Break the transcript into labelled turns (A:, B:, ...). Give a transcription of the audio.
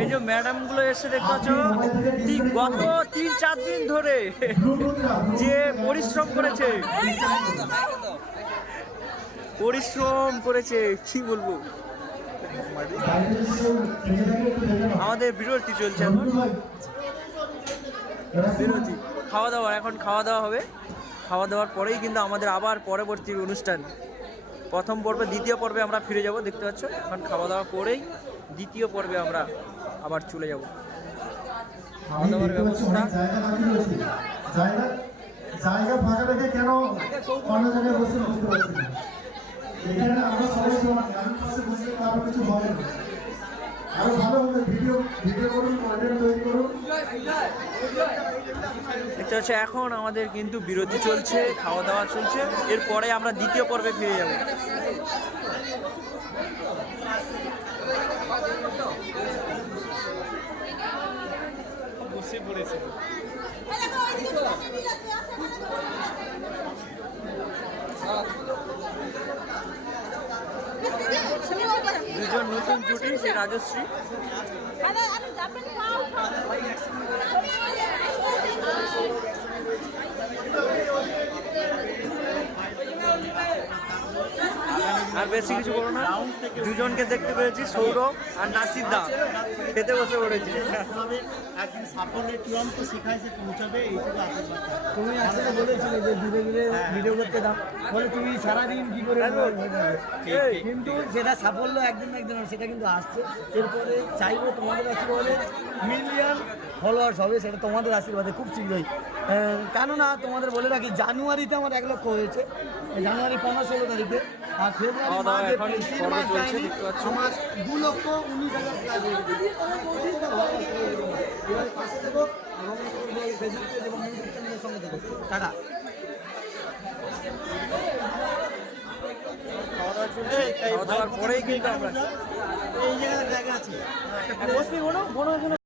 A: এই যে ম্যাডামগুলো এসে দেখতে পাচ্ছ গত তিন চার দিন ধরে যে পরিশ্রম করেছে। পরিশ্রম করেছে কি বলব? আমাদের বিরতি চলছে এখন। বিরতি। খাওয়া দাওয়া এখন খাওয়া দাওয়া হবে। খাওয়া দাওয়ার পরেই কিন্তু আমাদের আবার পরবর্তী অনুষ্ঠান। প্রথম পর্বে দ্বিতীয় পর্বে আমরা ফিরে যাব দেখতে পাচ্ছ? এখন খাওয়া দাওয়া করেই দ্বিতীয় পর্বে আমরা আবার চলে যাব। খাওয়া দাওয়ার ব্যবস্থা।
B: জায়গা ফাঁকা রেখে কেন অন্য জায়গায় বসে বুঝতে পারছি না? এখানে আমরা সবাই সমান আমি পাশে কারও কিছু হবে না। আরও ভালো হবে ভিডিও ভিডিও করুন কন্টেন্ট তৈরি করুন।
A: দেখতে পাচ্ছ এখন আমাদের কিন্তু বিরতি চলছে খাওয়া দাওয়া চলছে। এরপরে আমরা দ্বিতীয় পর্বে ফিরে যাব। দুজন নতুন জুটি সে রাজশ্রী। আর বেশি কিছু বলো না। দুজনকে দেখতে পেয়েছি সৌরভ আর নাসির দা। খেতে বসে পড়েছি।
C: একদিন সাফল্যের চূড়ান্ত শিখায় সে পৌঁছাবে এইটুকু
D: তুমি আসলে বলেছিলে যে দূরে দূরে ভিডিও করতে দাও বলে তুমি সারাদিন কি করে কিন্তু সেটা সাফল্য একদিন না একদিন সেটা কিন্তু আসছে। এরপরে চাইব তোমাদের কাছে বলে মিলিয়ন ফলোয়ার্স হবে সেটা তোমাদের আশীর্বাদে খুব শীঘ্রই। কেননা তোমাদের বলে রাখি জানুয়ারিতে আমার এক লক্ষ হয়েছে। জানুয়ারি পনেরো ষোলো তারিখে আর ফেব্রুয়ারি তিন মাস যায়নি আমার দু লক্ষ উনিশ হাজার প্লাস হয়ে গেছে। এবার পাশে দেবো এবং ফেসবুক পেজ এবং ইউটিউব চ্যানেলের সঙ্গে দেবো টাটা।
A: খাওয়া দাওয়ার পরেই কিন্তু আমরা
C: এই জায়গায় জায়গা আছে।
A: বসবি বলো।